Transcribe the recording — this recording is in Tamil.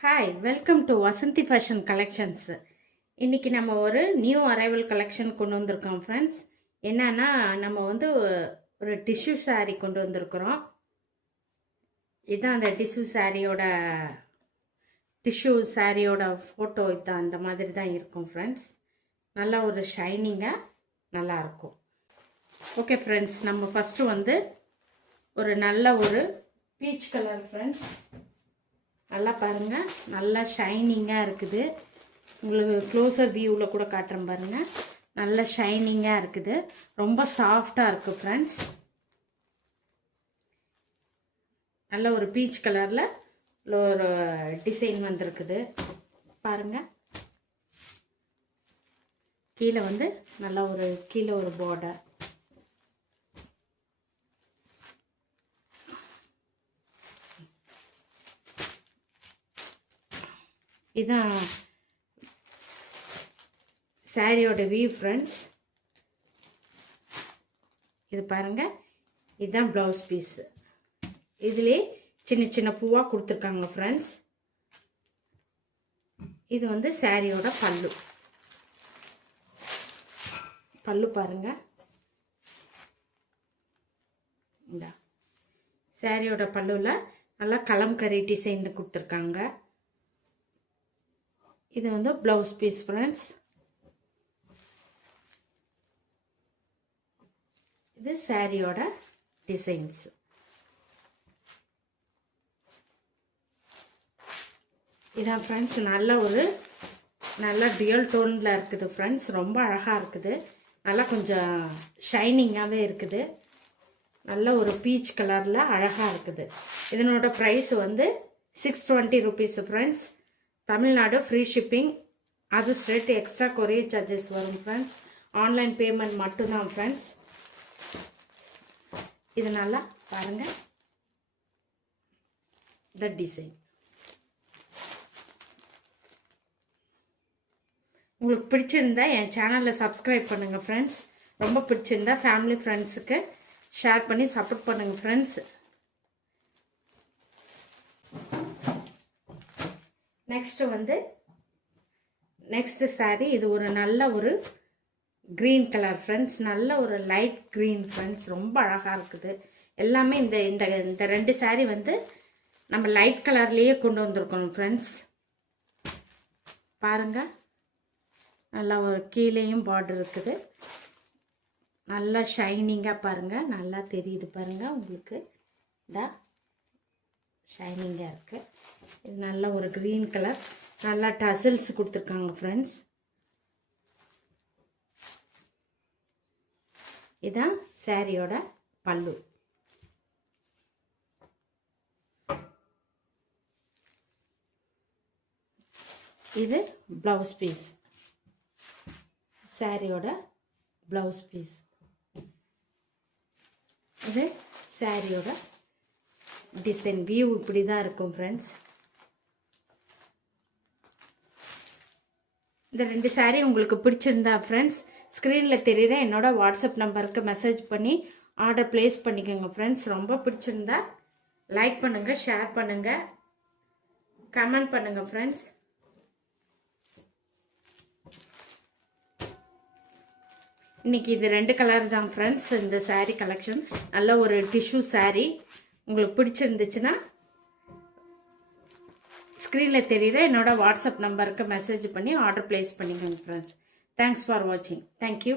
Hi, welcome to Vasanthi fashion collections. இன்றைக்கி நம்ம ஒரு நியூ அரைவல் கலெக்ஷன் கொண்டு வந்திருக்கோம் ஃப்ரெண்ட்ஸ். என்னன்னா நம்ம வந்து ஒரு டிஷ்யூ சாரீ கொண்டு வந்திருக்கிறோம். இதுதான் அந்த டிஷ்யூ சாரியோட ஃபோட்டோ. இதுதான் அந்த மாதிரி தான் இருக்கும் ஃப்ரெண்ட்ஸ். நல்லா ஒரு ஷைனிங்காக நல்லாயிருக்கும். ஓகே ஃப்ரெண்ட்ஸ், நம்ம ஃபஸ்ட்டு வந்து ஒரு நல்ல ஒரு பீச் கலர் ஃப்ரெண்ட்ஸ். நல்லா பாருங்கள், நல்லா ஷைனிங்காக இருக்குது. உங்களுக்கு க்ளோஸர் வியூவில் கூட காட்டுறேன் பாருங்கள். நல்ல ஷைனிங்காக இருக்குது, ரொம்ப சாஃப்டாக இருக்குது ஃப்ரெண்ட்ஸ். நல்ல ஒரு பீச் கலரில் ஒரு டிசைன் வந்திருக்குது பாருங்கள். கீழே வந்து நல்லா கீழே ஒரு பார்டர். இதுதான் சாரியோட வியூ ஃப்ரெண்ட்ஸ். இது பாருங்கள், இதுதான் ப்ளவுஸ் பீஸ். இதுலேயே சின்ன சின்ன பூவாக கொடுத்துருக்காங்க ஃப்ரெண்ட்ஸ். இது வந்து சாரியோட பல்லு பாருங்கள். இந்த சாரியோட பல்லுவில் நல்லா கலம்கரி டிசைன் கொடுத்துருக்காங்க. இது வந்து ப்ளவுஸ் பீஸ் ஃப்ரெண்ட்ஸ். இது சாரியோட டிசைன்ஸ். இதான் ஃப்ரெண்ட்ஸ், நல்ல ரியல் டோனில் இருக்குது ஃப்ரெண்ட்ஸ். ரொம்ப அழகாக இருக்குது, நல்லா கொஞ்சம் ஷைனிங்காகவே இருக்குது. நல்ல ஒரு பீச் கலரில் அழகாக இருக்குது. இதனோட ப்ரைஸ் வந்து 620 rupees friends. Tamil Nadu free shipping. அது ஸ்ட்ரெயிட் எக்ஸ்ட்ரா கொரியர் சார்ஜஸ் வரும் ஃப்ரெண்ட்ஸ். ஆன்லைன் பேமெண்ட் மட்டும்தான் ஃப்ரெண்ட்ஸ். இது நல்லா பாருங்கள், இந்த டிசைன். உங்களுக்கு பிடிச்சிருந்தா என் சேனலில் சப்ஸ்கிரைப் பண்ணுங்கள் ஃப்ரெண்ட்ஸ். ரொம்ப பிடிச்சிருந்தா ஃபேமிலி ஃப்ரெண்ட்ஸுக்கு ஷேர் பண்ணி சப்போர்ட் பண்ணுங்கள் ஃப்ரெண்ட்ஸ். நெக்ஸ்ட் சாரீ. இது ஒரு நல்ல ஒரு க்ரீன் கலர் ஃப்ரெண்ட்ஸ். நல்ல ஒரு லைட் க்ரீன் ஃப்ரெண்ட்ஸ். ரொம்ப அழகாக இருக்குது. எல்லாமே இந்த ரெண்டு சாரீ வந்து நம்ம லைட் கலர்லேயே கொண்டு வந்திருக்கோம் ஃப்ரெண்ட்ஸ். பாருங்கள், நல்லா ஒரு கீழேயும் பார்டர் இருக்குது. நல்லா ஷைனிங்காக பாருங்கள், நல்லா தெரியுது பாருங்கள் உங்களுக்கு. இதா ஷைனிங்காக இருக்குது. இது நல்ல ஒரு க்ரீன் கலர், நல்லா டசில்ஸ் கொடுத்துருக்காங்க ஃப்ரெண்ட்ஸ். இதுதான் சாரியோட பல்லு. இது ப்ளவுஸ் பீஸ், சாரியோட ப்ளவுஸ் பீஸ். இது சாரியோட டிசைன் வியூ இப்படி தான் இருக்கும் ஃப்ரெண்ட்ஸ். இந்த ரெண்டு சாரீ உங்களுக்கு பிடிச்சிருந்தா ஃப்ரெண்ட்ஸ், ஸ்க்ரீனில் தெரியுற என்னோட வாட்ஸ்அப் நம்பருக்கு மெசேஜ் பண்ணி ஆர்டர் ப்ளேஸ் பண்ணிக்கோங்க ஃப்ரெண்ட்ஸ். ரொம்ப பிடிச்சிருந்தா லைக் பண்ணுங்கள், ஷேர் பண்ணுங்கள், கமெண்ட் பண்ணுங்கள் ஃப்ரெண்ட்ஸ். இன்றைக்கி இது ரெண்டு கலர் தான் ஃப்ரெண்ட்ஸ். இந்த சாரீ கலெக்ஷன் நல்ல ஒரு டிஷ்யூ சாரீ. உங்களுக்கு பிடிச்சிருந்துச்சுன்னா ஸ்க்ரீனில் தெரியுற என்னோட வாட்ஸ்அப் நம்பருக்கு மெசேஜ் பண்ணி ஆர்டர் ப்ளேஸ் பண்ணிக்கோங்க ஃப்ரெண்ட்ஸ். தேங்க்ஸ் ஃபார் வாட்சிங். தேங்க்யூ.